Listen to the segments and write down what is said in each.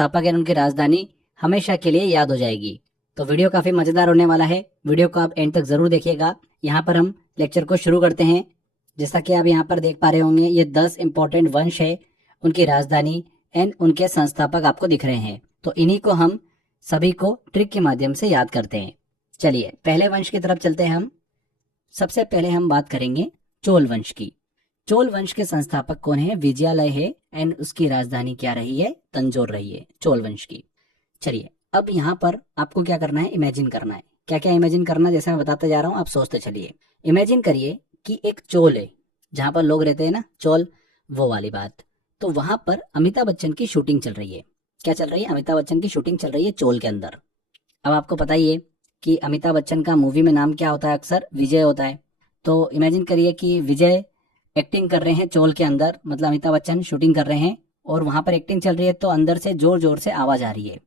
संस्थापक एंड उनकी राजधानी हमेशा के लिए याद हो जाएगी। तो वीडियो काफी मजेदार होने वाला है, वीडियो को आप एंड तक जरूर देखिएगा। यहाँ पर हम लेक्चर को शुरू करते हैं। जैसा कि आप यहाँ पर देख पा रहे होंगे, ये 10 इंपॉर्टेंट वंश है, उनकी राजधानी एंड उनके संस्थापक आपको दिख रहे हैं। तो इन्हीं को हम सभी को ट्रिक के माध्यम से याद करते हैं। चलिए पहले वंश की तरफ चलते हैं हम। सबसे पहले हम बात करेंगे चोल वंश की। चोल वंश के संस्थापक कौन है? विजयालय है एंड उसकी राजधानी क्या रही है? तंजौर रही है चोल वंश की। चलिए अब यहाँ पर आपको क्या करना है? इमेजिन करना है। क्या क्या इमेजिन करना है, जैसे मैं बताते जा रहा हूँ आप सोचते चलिए। इमेजिन करिए कि एक चोल है, जहां पर लोग रहते हैं ना, चोल, वो वाली बात। तो वहां पर अमिताभ बच्चन की शूटिंग चल रही है। क्या चल रही है? अमिताभ बच्चन की शूटिंग चल रही है चोल के अंदर। अब आपको पता ही है कि अमिताभ बच्चन का मूवी में नाम क्या होता है? अक्सर विजय होता है। तो इमेजिन करिए कि विजय एक्टिंग कर रहे हैं चोल के अंदर, मतलब अमिताभ बच्चन शूटिंग कर रहे हैं और वहां पर एक्टिंग चल रही है, तो अंदर से जोर जोर से आवाज आ रही है।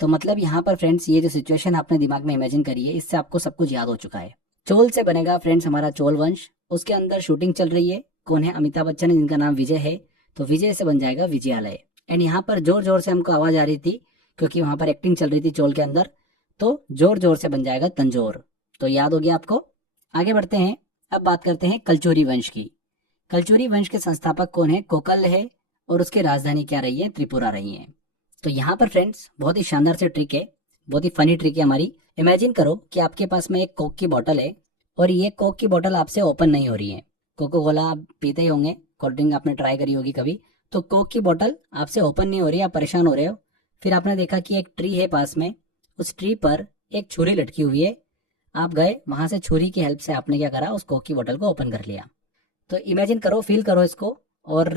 तो मतलब यहाँ पर फ्रेंड्स, ये जो सिचुएशन आपने दिमाग में इमेजिन करी है, इससे आपको सब कुछ याद हो चुका है। चोल से बनेगा फ्रेंड्स हमारा चोल वंश। उसके अंदर शूटिंग चल रही है, कौन है? अमिताभ बच्चन है, जिनका नाम विजय है। तो विजय से बन जाएगा विजयालय। एंड यहाँ पर जोर जोर से हमको आवाज आ रही थी क्योंकि वहां पर एक्टिंग चल रही थी चोल के अंदर, तो जोर जोर से बन जाएगा तंजौर। तो याद हो गया आपको। आगे बढ़ते हैं। अब बात करते हैं कलचुरी वंश की। कलचुरी वंश के संस्थापक कौन है? कोकल है और उसकी राजधानी क्या रही है? त्रिपुरा रही है। तो यहाँ पर फ्रेंड्स बहुत ही शानदार से ट्रिक है, बहुत ही फनी ट्रिक है हमारी। इमेजिन करो कि आपके पास में एक कोक की बोतल है और ये कोक की बोतल आपसे ओपन नहीं हो रही है। कोको कोला आप पीते ही होंगे, कोल्ड ड्रिंक आपने ट्राई करी होगी कभी। तो कोक की बोतल आपसे ओपन नहीं हो रही, आप परेशान हो रहे हो। फिर आपने देखा कि एक ट्री है पास में, उस ट्री पर एक छुरी लटकी हुई है। आप गए वहां से, छुरी की हेल्प से आपने क्या करा? उस कोक की बोतल को ओपन कर लिया। तो इमेजिन करो, फील करो इसको, और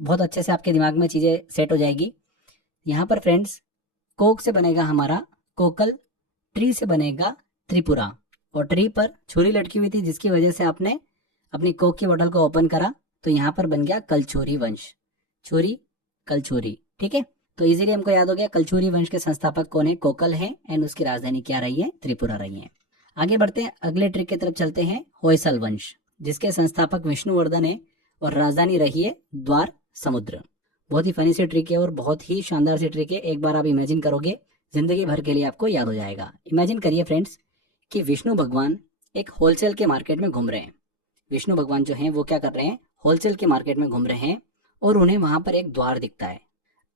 बहुत अच्छे से आपके दिमाग में चीजें सेट हो जाएगी। यहाँ पर फ्रेंड्स कोक से बनेगा हमारा कोकल, ट्री से बनेगा त्रिपुरा, और ट्री पर छुरी लटकी हुई थी जिसकी वजह से आपने अपनी कोक की बोतल को ओपन करा। तो यहाँ पर बन गया कलचुरी वंश। छुरी कलचुरी, ठीक है। तो इजीली हमको याद हो गया कलचुरी वंश के संस्थापक कौन है? कोकल है एंड उसकी राजधानी क्या रही है? त्रिपुरा रही है। आगे बढ़ते हैं, अगले ट्रिक की तरफ चलते हैं। होयसल वंश, जिसके संस्थापक विष्णुवर्धन है और राजधानी रही है द्वार समुद्र। बहुत ही फनी सी ट्रिक है और बहुत ही शानदार सी ट्रिक है। एक बार आप इमेजिन करोगे, जिंदगी भर के लिए आपको याद हो जाएगा। इमेजिन करिए फ्रेंड्स कि विष्णु भगवान एक होलसेल के मार्केट में घूम रहे हैं। विष्णु भगवान जो हैं वो क्या कर रहे हैं? होलसेल के मार्केट में घूम रहे हैं और उन्हें वहां पर एक द्वार दिखता है।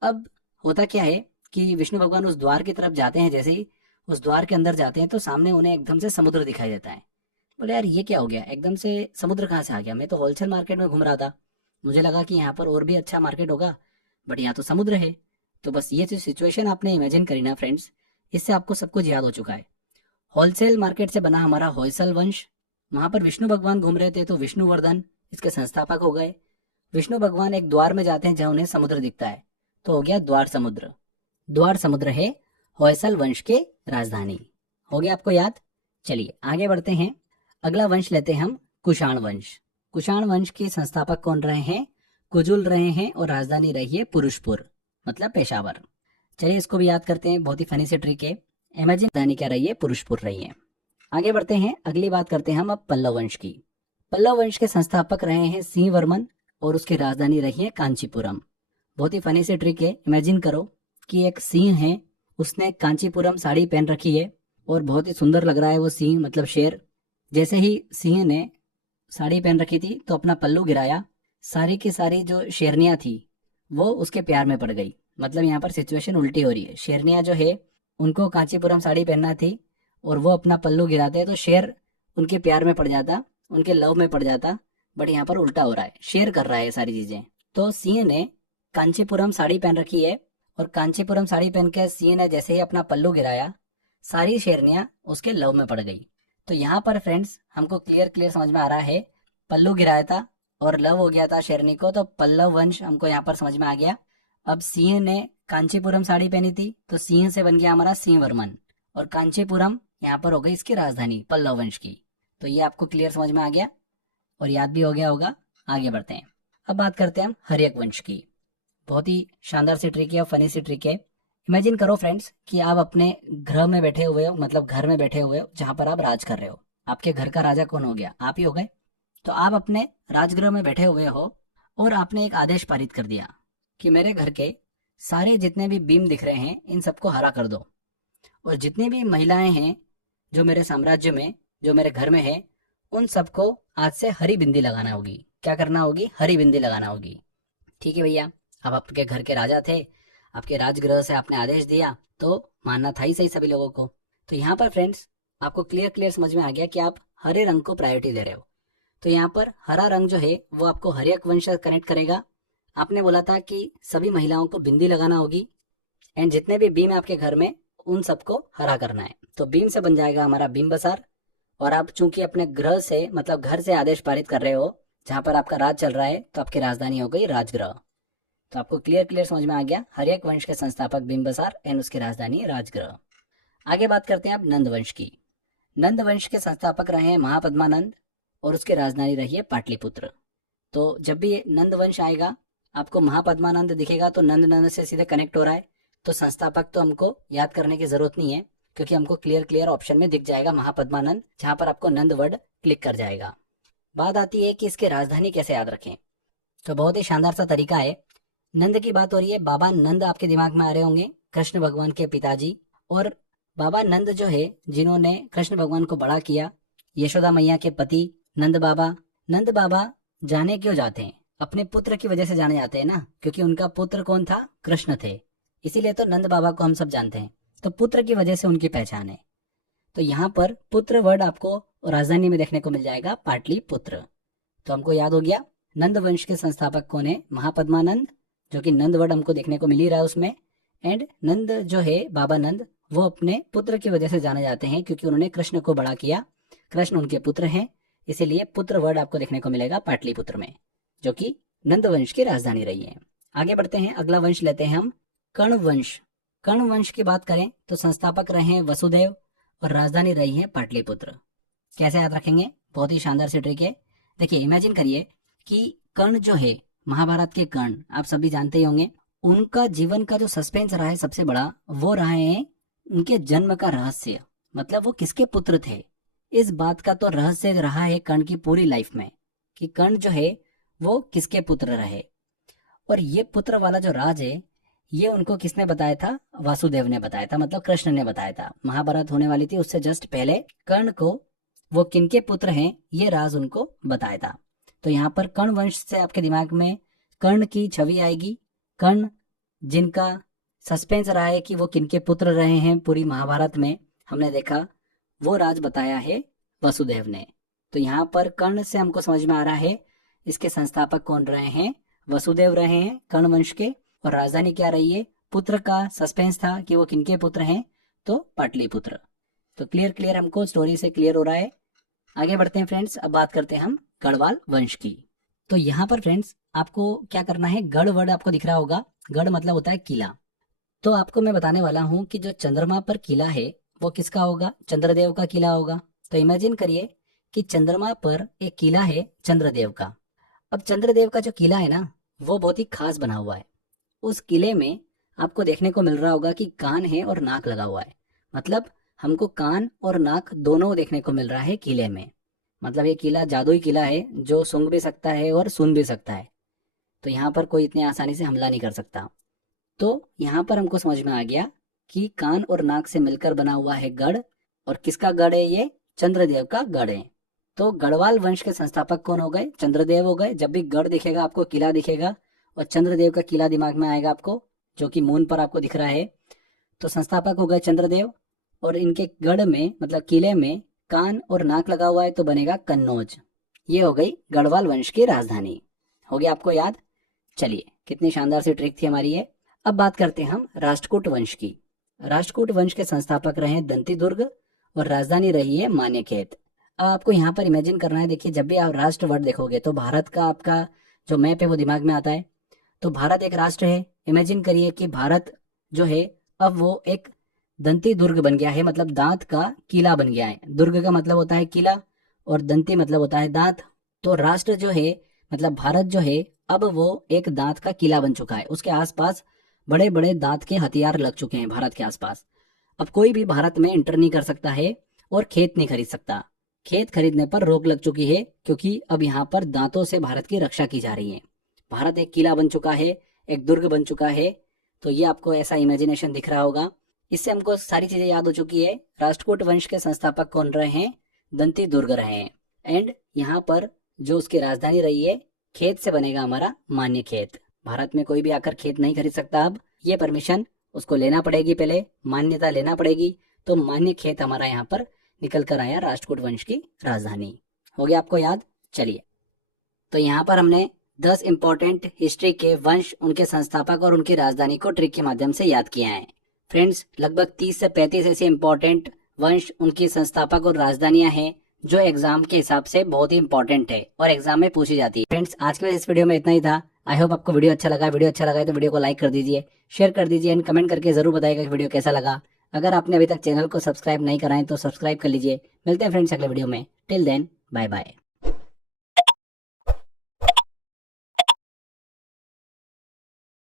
अब होता क्या है कि विष्णु भगवान उस द्वार की तरफ जाते हैं, जैसे ही उस द्वार के अंदर जाते हैं तो सामने उन्हें एकदम से समुद्र दिखाई देता है। बोले यार ये क्या हो गया, एकदम से समुद्र कहाँ से आ गया? मैं तो होलसेल मार्केट में घूम रहा था, मुझे लगा कि यहाँ पर और भी अच्छा मार्केट होगा, बट यहाँ तो समुद्र है। तो बस ये जो सिचुएशन आपने इमेजिन करी ना फ्रेंड्स, इससे आपको सब कुछ याद हो चुका है। होलसेल मार्केट से बना हमारा होयसल वंश, वहां पर विष्णु भगवान घूम रहे थे तो विष्णुवर्धन इसके संस्थापक हो गए। विष्णु भगवान एक द्वार में जाते हैं जहां उन्हें समुद्र दिखता है, तो हो गया द्वार समुद्र। द्वार समुद्र है होयसल वंश के राजधानी। हो गया आपको याद। चलिए आगे बढ़ते हैं। अगला वंश लेते हैं हम, कुषाण वंश। कुषाण वंश के संस्थापक कौन रहे हैं? कुजुल रहे हैं और राजधानी रही है पुरुषपुर, मतलब पेशावर। चलिए इसको भी याद करते हैं, बहुत ही फनी से ट्रिक है। इमेजिन राजधानी क्या रही है? पुरुषपुर रही है। आगे बढ़ते हैं, अगली बात करते हैं हम अब पल्लव वंश की। पल्लव वंश के संस्थापक रहे हैं सिंह वर्मन और उसकी राजधानी रही है कांचीपुरम। बहुत ही फनी से ट्रिक है। इमेजिन करो कि एक सिंह है, उसने कांचीपुरम साड़ी पहन रखी है और बहुत ही सुंदर लग रहा है वो सिंह, मतलब शेर। जैसे ही सिंह ने साड़ी पहन रखी थी तो अपना पल्लू गिराया, सारी की सारी जो शेरनियां थी वो उसके प्यार में पड़ गई। मतलब यहाँ पर सिचुएशन उल्टी हो रही है। शेरनियां जो है उनको कांचीपुरम साड़ी पहनना थी और वो अपना पल्लू गिराते तो शेर उनके प्यार में पड़ जाता, उनके लव में पड़ जाता। बट यहाँ पर उल्टा हो रहा है, शेर कर रहा है सारी चीजें। तो सिंह ने कांचीपुरम साड़ी पहन रखी है और कांचीपुरम साड़ी पहन के सिंह ने जैसे ही अपना पल्लू गिराया, सारी शेरनियां उसके लव में पड़ गई। तो यहाँ पर फ्रेंड्स हमको क्लियर समझ में आ रहा है, पल्लू गिराया था और लव हो गया था शेरनी को, तो पल्लव वंश हमको यहाँ पर समझ में आ गया। अब सिंह ने कांचीपुरम साड़ी पहनी थी तो सिंह से बन गया हमारा सिंह वर्मन, और कांचीपुरम यहाँ पर हो गई इसकी राजधानी पल्लव वंश की। तो ये आपको क्लियर समझ में आ गया और याद भी हो गया होगा। आगे बढ़ते हैं, अब बात करते हैं हम हर्यक वंश की। बहुत ही शानदार सी ट्रिक है और फनी सी ट्रिक है। इमेजिन करो फ्रेंड्स कि आप अपने घर में बैठे हुए हो, मतलब घर में बैठे हुए हो जहां पर आप राज कर रहे हो। आपके घर का राजा कौन हो गया? आप ही हो गए। तो आप अपने राजगृह में बैठे हुए हो और आपने एक आदेश पारित कर दिया कि मेरे घर के सारे जितने भी बीम दिख रहे हैं इन सबको हरा कर दो। और जितनी भी महिलाएं हैं जो मेरे साम्राज्य में, जो मेरे घर में है, उन सबको आज से हरी बिंदी लगाना होगी। क्या करना होगी? हरी बिंदी लगाना होगी। ठीक है भैया, अब आपके घर के राजा थे, आपके राजगृह से आपने आदेश दिया तो मानना था ही सही सभी लोगों को। तो यहाँ पर फ्रेंड्स आपको क्लियर समझ में आ गया कि आप हरे रंग को प्रायोरिटी दे रहे हो। तो यहाँ पर हरा रंग जो है वो आपको हर्यक वंश से कनेक्ट करेगा। आपने बोला था कि सभी महिलाओं को बिंदी लगाना होगी एंड जितने भी बीम है आपके घर में उन सबको हरा करना है। तो बीम से बन जाएगा हमारा बिंबसार। और आप चूंकि अपने ग्रह से मतलब घर से आदेश पारित कर रहे हो जहां पर आपका राज चल रहा है, तो आपकी राजधानी हो गई राजगृह। तो आपको क्लियर समझ में आ गया हर्यक वंश के संस्थापक बिंबसार एंड उसकी राजधानी राजगृह। आगे बात करते हैं अब नंद वंश की। नंद वंश के संस्थापक रहे हैं महापद्मानंद और उसकी राजधानी रही है पाटलिपुत्र। तो जब भी नंद वंश आएगा आपको महापद्मानंद दिखेगा तो नंद से सीधे कनेक्ट हो रहा है। तो संस्थापक तो हमको याद करने की जरूरत नहीं है क्योंकि हमको क्लियर ऑप्शन में दिख जाएगा महापद्मानंद, जहां पर आपको नंद वर्ड क्लिक कर जाएगा। बात आती है कि इसकी राजधानी कैसे याद रखें। तो बहुत ही शानदार सा तरीका है। नंद की बात हो रही है, बाबा नंद आपके दिमाग में आ रहे होंगे, कृष्ण भगवान के पिताजी। और बाबा नंद जो है जिन्होंने कृष्ण भगवान को बड़ा किया, यशोदा मैया के पति नंद बाबा जाने क्यों जाते हैं? अपने पुत्र की वजह से जाने जाते हैं ना, क्योंकि उनका पुत्र कौन था? कृष्ण थे। इसीलिए तो नंद बाबा को हम सब जानते हैं। तो पुत्र की वजह से उनकी पहचान है। तो यहाँ पर पुत्र वर्ड आपको राजधानी में देखने को मिल जाएगा पाटलिपुत्र। तो हमको याद हो गया नंद वंश के संस्थापक कौन है? महापद्मानंद, जो कि नंद वर्ड हमको देखने को मिल ही रहा है उसमें। एंड नंद जो है बाबा नंद, वो अपने पुत्र की वजह से जाने जाते हैं क्योंकि उन्होंने कृष्ण को बड़ा किया, कृष्ण उनके पुत्र हैं। इसीलिए पुत्र वर्ड आपको देखने को मिलेगा पाटलिपुत्र में, जो कि नंद वंश की राजधानी रही है। आगे बढ़ते हैं, अगला वंश लेते हैं हम कर्ण वंश। कर्ण वंश की बात करें तो संस्थापक रहे हैं वसुदेव और राजधानी रही है पाटलिपुत्र। कैसे याद रखेंगे? बहुत ही शानदार सी ट्रिक है। देखिए, इमेजिन करिए कि कर्ण जो है, महाभारत के कर्ण आप सभी जानते ही होंगे, उनका जीवन का जो सस्पेंस रहा है सबसे बड़ा, वो रहा है उनके जन्म का रहस्य। मतलब वो किसके पुत्र थे, इस बात का तो रहस्य रहा है कर्ण की पूरी लाइफ में कि कर्ण जो है वो किसके पुत्र रहे। और ये पुत्र वाला जो राज है ये उनको किसने बताया था? वासुदेव ने बताया था, मतलब कृष्ण ने बताया था। महाभारत होने वाली थी उससे जस्ट पहले कर्ण को वो किनके पुत्र हैं ये राज उनको बताया था। तो यहाँ पर कर्ण वंश से आपके दिमाग में कर्ण की छवि आएगी। कर्ण जिनका सस्पेंस रहा है कि वो किनके पुत्र रहे हैं पूरी महाभारत में, हमने देखा वो राज बताया है वसुदेव ने। तो यहाँ पर कर्ण से हमको समझ में आ रहा है इसके संस्थापक कौन रहे हैं? वसुदेव रहे हैं कर्ण वंश के। और राजधानी क्या रही है? पुत्र का सस्पेंस था कि वो किनके पुत्र हैं, तो पाटलिपुत्र। तो क्लियर हमको स्टोरी से क्लियर हो रहा है। आगे बढ़ते हैं फ्रेंड्स, अब बात करते हैं हम गढ़वाल वंश की। तो यहाँ पर फ्रेंड्स आपको क्या करना है, गढ़ वर्ड आपको दिख रहा होगा। गढ़ मतलब होता है किला। तो आपको मैं बताने वाला हूँ कि जो चंद्रमा पर किला है वो किसका होगा? चंद्रदेव का किला होगा। तो इमेजिन करिए कि चंद्रमा पर एक किला है चंद्रदेव का। अब चंद्रदेव का जो किला है ना वो बहुत ही खास बना हुआ है। उस किले में आपको देखने को मिल रहा होगा कि कान है और नाक लगा हुआ है। मतलब हमको कान और नाक दोनों देखने को मिल रहा है किले में। मतलब ये किला जादुई किला है जो सूंघ भी सकता है और सुन भी सकता है। तो यहाँ पर कोई इतनी आसानी से हमला नहीं कर सकता। तो यहाँ पर हमको समझ में आ गया कि कान और नाक से मिलकर बना हुआ है गढ़। और किसका गढ़ है ये? चंद्रदेव का गढ़ है। तो गढ़वाल वंश के संस्थापक कौन हो गए? चंद्रदेव हो गए। जब भी गढ़ दिखेगा आपको किला दिखेगा और चंद्रदेव का किला दिमाग में आएगा आपको, जो कि मून पर आपको दिख रहा है। तो संस्थापक हो गए चंद्रदेव और इनके गढ़ में मतलब किले में कान और नाक लगा हुआ है तो बनेगा कन्नौज। ये हो गई गढ़वाल वंश की राजधानी। हो गया आपको याद? चलिए, कितनी शानदार सी ट्रिक थी हमारी ये। अब बात करते हैं हम राष्ट्रकूट वंश की। राष्ट्रकूट वंश के संस्थापक रहे दंती दुर्ग और राजधानी रही है मान्यखेत। अब आपको यहाँ पर इमेजिन करना है। देखिए, जब भी आप राष्ट्र वर्ड देखोगे तो भारत का आपका जो मैप है वो दिमाग में आता है। तो भारत एक राष्ट्र है। इमेजिन करिए कि भारत जो है अब वो एक दंती दुर्ग बन गया है, मतलब दांत का किला बन गया है। दुर्ग का मतलब होता है किला और दंती मतलब होता है दांत। तो राष्ट्र जो है मतलब भारत जो है अब वो एक दांत का किला बन चुका है। उसके आसपास बड़े बड़े दांत के हथियार लग चुके हैं भारत के आसपास। अब कोई भी भारत में एंटर नहीं कर सकता है और खेत नहीं खरीद सकता। खेत खरीदने पर रोक लग चुकी है क्योंकि अब यहाँ पर दांतों से भारत की रक्षा की जा रही है। भारत एक किला बन चुका है, एक दुर्ग बन चुका है। तो ये आपको ऐसा इमेजिनेशन दिख रहा होगा। इससे हमको सारी चीजें याद हो चुकी है। राष्ट्रकूट वंश के संस्थापक कौन रहे हैं? दंती दुर्ग रहे हैं। एंड यहाँ पर जो उसकी राजधानी रही है, खेत से बनेगा हमारा मान्य खेत। भारत में कोई भी आकर खेत नहीं खरीद सकता। अब ये परमिशन उसको लेना पड़ेगी, पहले मान्यता लेना पड़ेगी। तो मान्य खेत हमारा यहाँ पर निकल कर आया राष्ट्रकूट वंश की राजधानी। हो गया आपको याद? चलिए, तो यहाँ पर हमने 10 इंपॉर्टेंट हिस्ट्री के वंश, उनके संस्थापक और उनकी राजधानी को ट्रिक के माध्यम से याद किया है। फ्रेंड्स, लगभग 30 से 35 ऐसे इंपॉर्टेंट वंश, उनकी संस्थापक और राजधानियां हैं जो एग्जाम के हिसाब से बहुत ही इंपॉर्टेंट है और एग्जाम में पूछी जाती है। फ्रेंड्स, आज के इस वीडियो में इतना ही था। आई होप आपको वीडियो अच्छा लगा। वीडियो अच्छा लगा है तो वीडियो को लाइक कर दीजिए, शेयर कर दीजिए एंड कमेंट करके जरूर बताइएगा कि वीडियो कैसा लगा। अगर आपने अभी तक चैनल को सब्सक्राइब नहीं कराएं तो सब्सक्राइब कर लीजिए। मिलते हैं फ्रेंड्स अगले वीडियो में। Till then, bye bye.